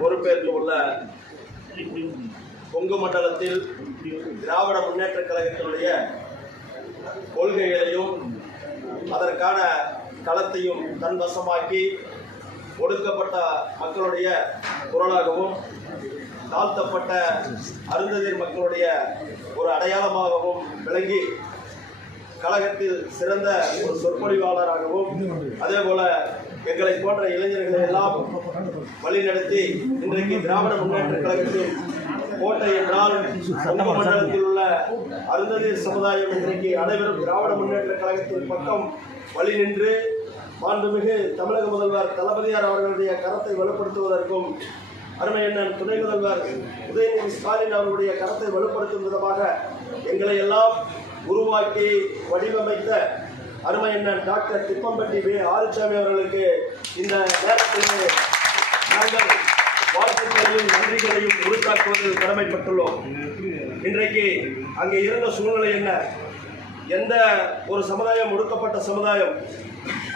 பொறுப்பேற்க உள்ள கொங்கு மண்டலத்தில் திராவிட முன்னேற்ற கழகத்தினுடைய கொள்கைகளையும் அதற்கான களத்தையும் தன்வசமாக்கி ஒடுக்கப்பட்ட மக்களுடைய குரலாகவும் தாழ்த்தப்பட்ட அருந்ததியர் மக்களுடைய ஒரு அடையாளமாகவும் விளங்கி கழகத்தில் சிறந்த ஒரு சொற்பொழிவாளராகவும் அதே போல எங்களை போன்ற இளைஞர்களை எல்லாம் வழிநடத்தி இன்றைக்கு திராவிட முன்னேற்ற கழகத்தில் கோட்டை என்றால் கொங்கு மண்டலத்தில் உள்ள அருந்ததியர் சமுதாயம் இன்றைக்கு அனைவரும் திராவிட முன்னேற்ற கழகத்தின் பக்கம் வழி நின்று மாண்புமிகு தமிழக முதல்வர் தளபதியார் அவர்களுடைய கரத்தை வலுப்படுத்துவதற்கும் அருமை அண்ணன் துணை முதல்வர் உதயநிதி ஸ்டாலின் அவர்களுடைய கரத்தை வலுப்படுத்தும் விதமாக எங்களை எல்லாம் உருவாக்கி வடிவமைத்த அருமை அண்ணன் டாக்டர் திப்பம்பட்டி வே ஆறுசாமி அவர்களுக்கு இந்த நேரத்தில் நாங்கள் வாழ்த்துக்களையும் நன்றிகளையும் உறுத்தாக்குவதில் கடமைப்பட்டுள்ளோம். இன்றைக்கு அங்கே இருந்த சூழ்நிலை என்ன? எந்த ஒரு சமுதாயம் ஒடுக்கப்பட்ட சமுதாயம்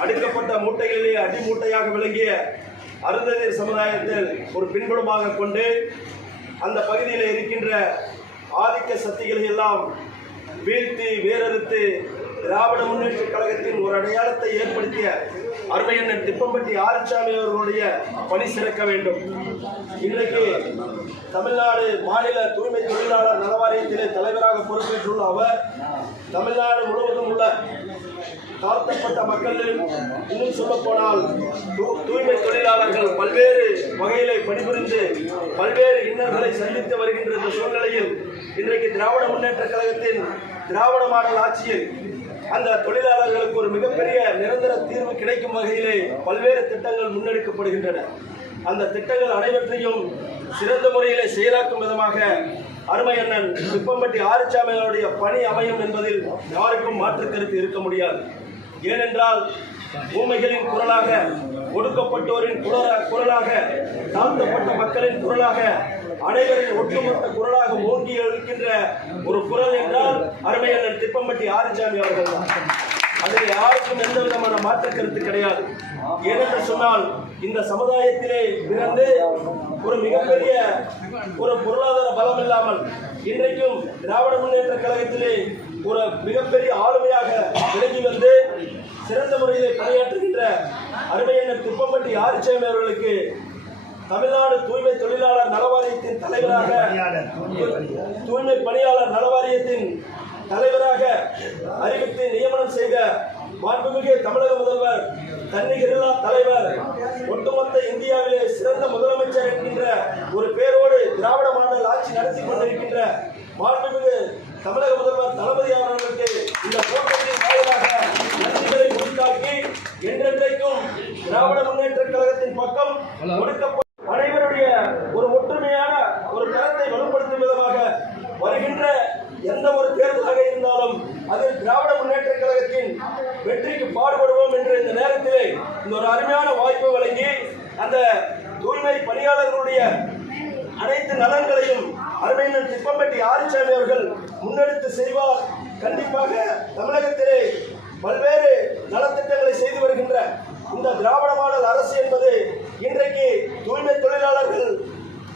அடுக்கப்பட்ட மூட்டைகளிலே அடிமூட்டையாக விளங்கிய அருந்ததியர் சமுதாயத்தில் ஒரு பின்புலமாக கொண்டு அந்த பகுதியில் இருக்கின்ற ஆதிக்க சக்திகளை எல்லாம் வீழ்த்தி வேறறுத்து திராவிட முன்னேற்ற கழகத்தின் ஒரு அடையாளத்தை ஏற்படுத்திய அருமையண்ணன் திப்பம்பட்டி ஆறுசாமி அவர்களுடைய பணி சிறக்க வேண்டும். இன்றைக்கு தமிழ்நாடு மாநில தூய்மை தொழிலாளர் நலவாரியத்திலே தலைவராக பொறுப்பேற்றுள்ள அவர் தமிழ்நாடு முழுவதும் உள்ள தாழ்த்தப்பட்ட மக்களில் இன்னும் சொல்ல போனால் தூய்மை தொழிலாளர்கள் பல்வேறு வகையிலே பணிபுரிந்து பல்வேறு இன்னல்களை சந்தித்து வருகின்ற இந்த சூழ்நிலையில் இன்றைக்கு திராவிட முன்னேற்ற கழகத்தின் திராவிட மாடல் ஆட்சியில் அந்த தொழிலாளர்களுக்கு ஒரு மிகப்பெரிய நிரந்தர தீர்வு கிடைக்கும் வகையிலே பல்வேறு திட்டங்கள் முன்னெடுக்கப்படுகின்றன. அந்த திட்டங்கள் அனைவற்றையும் சிறந்த முறையிலே செயலாக்கும் விதமாக அருமை அண்ணன் திப்பம்பட்டி ஆறுசாமி அவருடைய பணி அமையும் என்பதில் யாருக்கும் மாற்று கருத்து இருக்க முடியாது. ஏனென்றால் ஊமைகளின் குரலாக, ஒடுக்கப்பட்டோரின் குரலாக, தாழ்த்தப்பட்ட மக்களின் குரலாக, அனைவரின் ஒட்டுமொத்த குரலாக ஓங்கி எழுக்கின்ற ஒரு குரல் என்றால் அருமை அண்ணன் திப்பம்பட்டி ஆறுசாமி அவர்கள் தான். அதில் யாருக்கும் எந்த விதமான மாற்று கருத்து கிடையாது. ஏனென்று சொன்னால் இந்த சமுதாயத்திலே பிறந்து ஒரு மிகப்பெரிய ஒரு பொருளாதார பலம் இல்லாமல் இன்றைக்கும் திராவிட முன்னேற்ற கழகத்திலே ஒரு மிகப்பெரிய ஆளுமையாக விளங்கி வந்து சிறந்த முறையிலே பணியாற்றுகின்ற அருமையண்ணன் திப்பம்பட்டி ஆறுசாமி அவர்களுக்கு தமிழ்நாடு தூய்மை தொழிலாளர் நலவாரியத்தின் தலைவராக, தூய்மை பணியாளர் நலவாரியத்தின் தலைவராக அறிவித்து நியமனம் செய்த மாண்புமிகு தமிழக முதல்வர், தன்னிகரில்லா தலைவர், ஒட்டுமொத்த இந்தியாவிலே சிறந்த முதலமைச்சர் என்கின்ற ஒரு பேரோடு திராவிட மாடல் ஆட்சி நடத்தி கொண்டிருக்கின்ற மாண்புமிகு தமிழக முதல்வர் தளபதி அவர்களுக்கு இந்த போராட்டத்தின் வாயிலாக நன்றிகளை உரித்தாக்கி என்றென்றைக்கும் திராவிட முன்னேற்ற கழகத்தின் பக்கம் ஒடுக்கப்பட்ட அனைவருடைய ஒரு ஒற்றுமையான ஒரு கரத்தை வலுப்படுத்தும் விதமாக வருகின்ற எந்த ஒரு தேர்தலாக இருந்தாலும் அதில் திராவிட முன்னேற்ற கழகத்தின் வெற்றிக்கு பாடுபடுவோம் என்ற இந்த நேரத்திலே இந்த ஒரு அருமையான வாய்ப்பு வழங்கி அந்த தூய்மை பணியாளர்களுடைய அனைத்து நலன்களையும் அருமையண்ணன் திப்பம்பட்டி ஆறுசாமி அவர்கள் முன்னெடுத்து செய்வார். கண்டிப்பாக தமிழகத்திலே பல்வேறு நலத்திட்டங்களை செய்து வருகின்ற இந்த திராவிட மாடல் அரசு என்பது இன்றைக்கு தூய்மை தொழிலாளர்கள்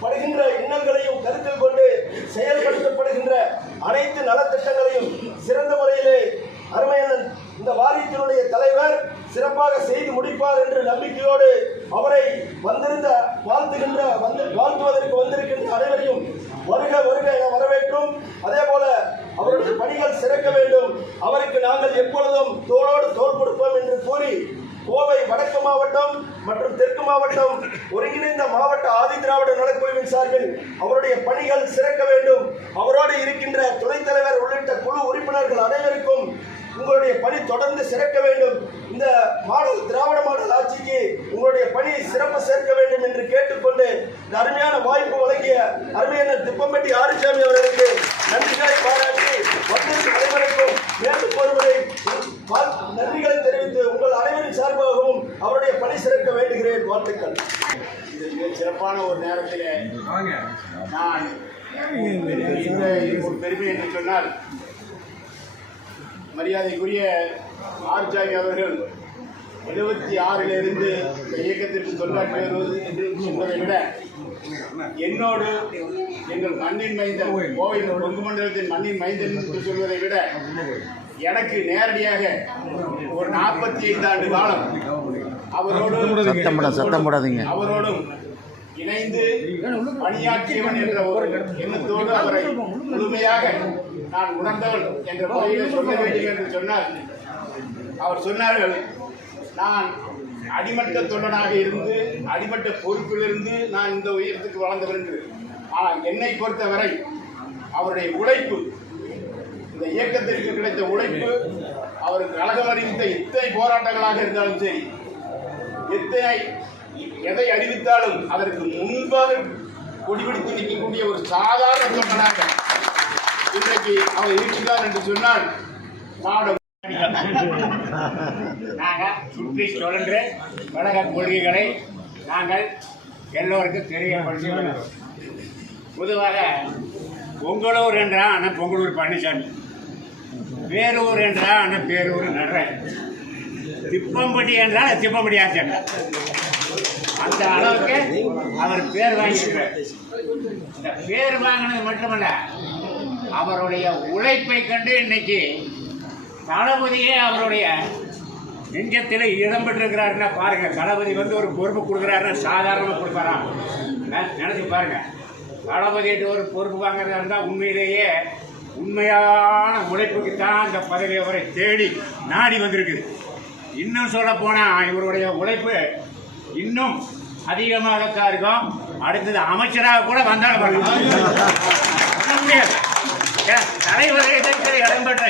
படுகின்ற இன்னல்களையும் கருத்தில் கொண்டு செயல்படுத்தப்படுகின்ற அனைத்து நலத்திட்டங்களையும் சிறந்த முறையிலே அருமையண்ணன் இந்த வாரியத்தினுடைய தலைவர் சிறப்பாக செய்து முடிப்பார் என்று நம்பிக்கையோடு அவரை வாழ்த்துவதற்கு வந்திருக்கின்ற அனைவரையும் வருக வருக என வரவேற்றும் அதே போல அவருடைய பணிகள் சிறக்க வேண்டும், அவருக்கு நாங்கள் எப்பொழுதும் தோளோடு தோள் கொடுப்போம் என்று கூறி கோவை வடக்கு மாவட்டம் மற்றும் தெற்கு மாவட்டம் ஒருங்கிணைந்த ஒருங்கிணைந்த மாவட்ட ஆதி திராவிட நலக்குழுவின் சார்பில் அவருடைய பணிகள் சிறக்க வேண்டும். அவரோடு இருக்கின்ற துணைத் தலைவர் உள்ளிட்ட குழு உறுப்பினர்கள் அனைவருக்கும் உங்களுடைய பணி தொடர்ந்து சிறக்க வேண்டும். இந்த மாடல் திராவிட மாடல் ஆட்சிக்கு உங்களுடைய பணியை சிறப்பு சேர்க்க வேண்டும் என்று கேட்டுக்கொண்டு இந்த அருமையான வாய்ப்பு வழங்கிய அருமையண்ணர் திப்பம்பட்டி ஆறுசாமி அவர்களுக்கு நன்றிகளை பாராட்டி வந்திருக்கும் அனைவருக்கும் மேலும் ஒருவரை நன்றிகளை தெரிவித்து உங்கள் அனைவரின் சார்பாகவும் அவருடைய பணி சிறக்க வேண்டுகிறேன். வாழ்த்துக்கள். இது சிறப்பான ஒரு நேரத்தில் நான் ஒரு பெருமை என்று சொன்னால் மரியாதைக்குரிய ஆறுசாமி அவர்கள் 76 இந்த இயக்கத்திற்கு தொண்டாற்றுவது என்று சொல்வதை விட என்னோடு எங்கள் மண்ணின் மைந்தன் கோவை கொங்கு மண்டலத்தின் மண்ணின் மைந்தன் என்று சொல்வதை விட எனக்கு நேரடியாக ஒரு 45 ஆண்டு காலம் அவரோடும் இணைந்து பணியாற்றியவன் என்ற ஒரு எண்ணத்தோடு அவரை முழுமையாக நான் உணர்ந்தவன் என்ற முறையில் சொல்ல வேண்டும் என்று சொன்னால் அவர் சொன்னார்கள், நான் அடிமட்ட தொண்டனாக இருந்து அடிமட்ட பொறுப்பிலிருந்து நான் இந்த உயரத்துக்கு வளர்ந்தவர் என்று. ஆனால் என்னை பொறுத்தவரை அவருடைய உழைப்பு, இந்த இயக்கத்திற்கு கிடைத்த உழைப்பு, அவருக்கு கழகம் அறிவித்த இத்தனை போராட்டங்களாக இருந்தாலும் சரி, எதை அறிவித்தாலும் அதற்கு முன்பாக கொடிபிடித்து நிற்கக்கூடிய ஒரு சாதாரண தொண்டனாக இன்றைக்கு அவர் இருக்கிறார் என்று சொன்னால் நாங்கள் சுற்றி சுழன்று கழக கொள்கைகளை நாங்கள் எல்லோருக்கும் தெரியப்படுத்தி பொதுவாக பொங்கலூர் என்றால் அண்ணன் பொங்கலூர் பழனிசாமி, பேரூர் என்றால் அண்ணன் பேரூர் நடராஜ், திப்பம்பட்டி என்றால் திப்பம்பட்டி ஆச்சாரி. அந்த அளவுக்கு அவர் பேர் வாங்கியிருக்கிறார். இந்த பேர் வாங்கினது மட்டுமல்ல, அவருடைய உழைப்பை கண்டு இன்னைக்கு தளபதியே அவருடைய நெஞ்சத்தில் இடம் பெற்றிருக்கிறாருன்னா பாருங்க. தளபதி ஒரு பொறுப்பு கொடுக்குறாருன்னா சாதாரணமாக கொடுப்பாராம் நினைச்சு பாருங்க. தளபதிட்டு ஒரு பொறுப்பு வாங்குறதா இருந்தால் உண்மையிலேயே உண்மையான உழைப்புக்கு தான் இந்த பதவி அவரை தேடி நாடி வந்திருக்குது. இன்னும் சொல்ல போனால் இவருடைய உழைப்பு இன்னும் அதிகமாகத்தான் இருக்கும். அடுத்தது அமைச்சராக கூட வந்தாலும் முடியாது. தலைவரை இடம்பெற்ற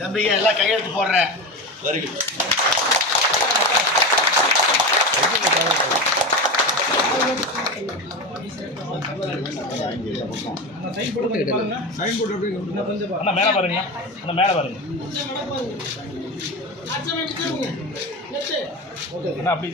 தம்பிங்க எல்லாம் கையெழுத்து போடுறேன். மேல பாருங்க, மேல பாருங்க. அப்படி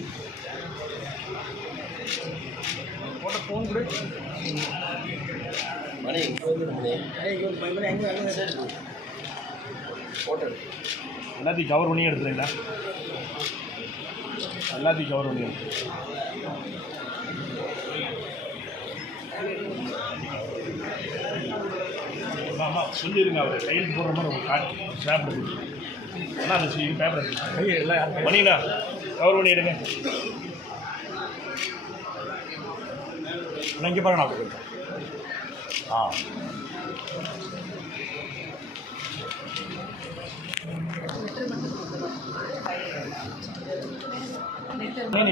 எல்லாத்தையும் கவர் பண்ணி எடுத்துறீங்களா? எல்லாத்தையும் கவர் பண்ணி ஆமா சொல்லிடுங்க. அவர் கையில் போடுற மாதிரி ஒரு காட்டு ஸ்னாப்பில் ஆனால் அந்த பேப்பர் எல்லாம் பண்ணிங்களா கவர் பண்ணிடுங்க. இங்கே பாருங்க.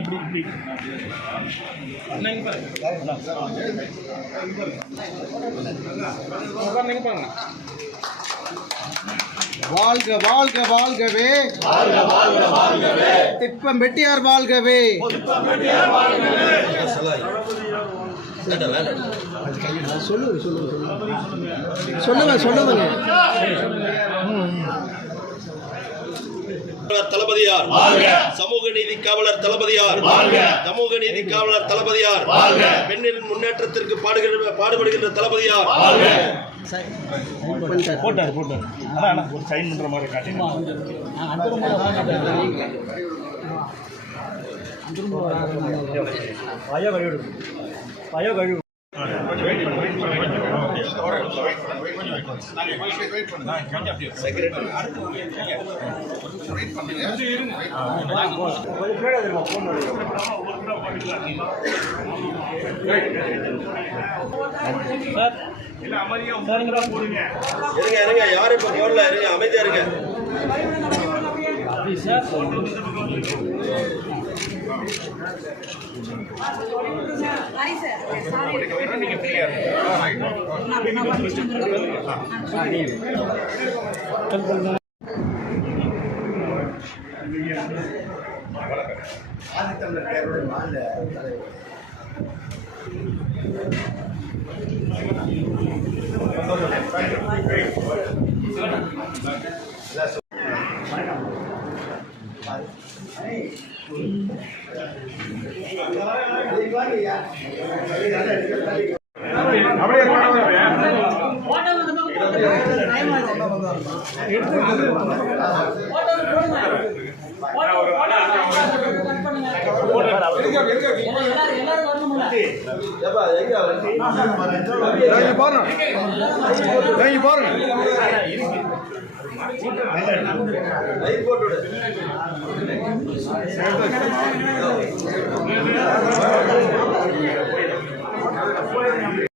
இப்படி இப்படி பாருங்க. வாழ்க வாழ்க வாழ்கவே, திப்பம்பெட்டியார் வாழ்கவே. சொல்லுங்க சொல்லுங்க சொல்லுங்க சொல்லுங்க. காவலர் தளபதியார் சமூக நீதி காவலர் தளபதியார் சமூக நீதி காவலர் தளபதியார் பெண்ணின் முன்னேற்றத்திற்கு பாடுபடுகின்ற தளபதியார் போட்டார் அதான் ஒரு சைன் பண்ற மாதிரி காட்டினா இருங்க யாரும் இப்ப போடல, இருங்க அமைதியா இருங்க. ஆதித்தமிழர் பேருடைய மாநில தலைவர் போட்டு